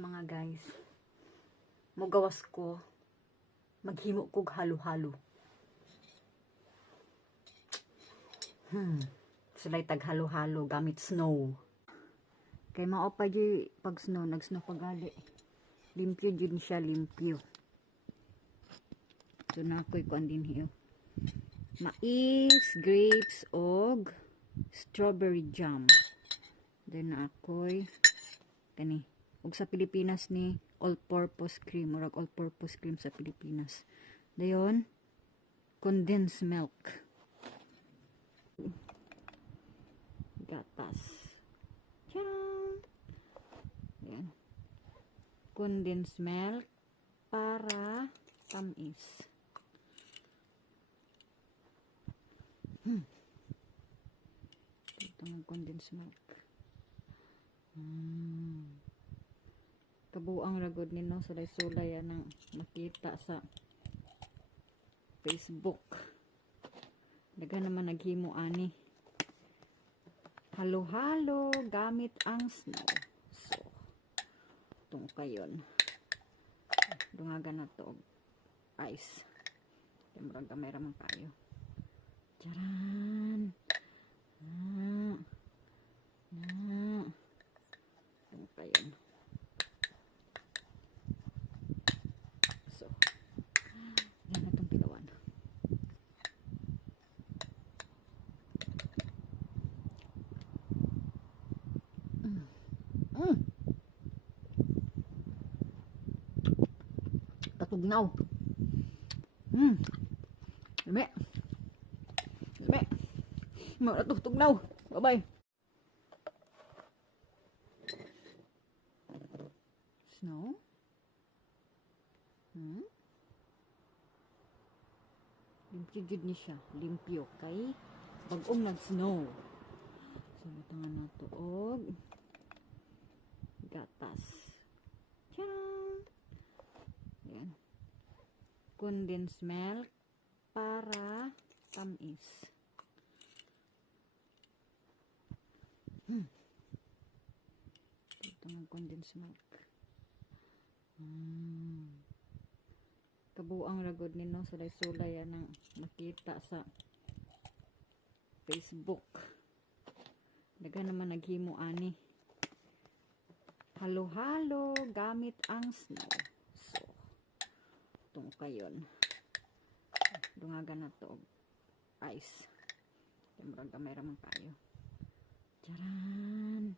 siya mga guys. Mugawas ko. Maghimo kog halo-halo. Sila'y tag halo-halo gamit snow. Kay mao pa di pag snow, nag-snow pagali. Limpyo din siya, limpyo. So na ako'y kuan din hiyo. Mais, grapes, og strawberry jam. Then na ako'y kani og sa Pilipinas ni all-purpose cream, murag all-purpose cream sa Pilipinas. Dayon condensed milk. Gatas. Tiyang! Ayan. Condensed milk para tamis. Ito ng condensed milk. Kabuang ragod ni no, sulay-sulay yan ang makita sa Facebook. Daga naman naghimo ani. Halo-halo gamit ang snow. So, itong kayon. Dungagan na to. Ice. Murag gamay ramang kayo. Charan! Itong kayon. So, yan na itong pilawan. Katugnaw. Lame. Lame. Mga tugnaw. Bye-bye. Snow? Limpyo jud ni siya. Limpyo kay bag-ong nag-snow. So, butangan na to og gatas. Tiyang! Ayan. Condensed milk para tamis. Ito ng condensed milk. Kabuang ragod ni no, sulay-sulay yan ang makita sa Facebook. Daga naman naghimo ani. Halo-halo gamit ang snow. So, itong kayon. Dungagan na to. Ice. Murag gamay ramang kayo. Charan!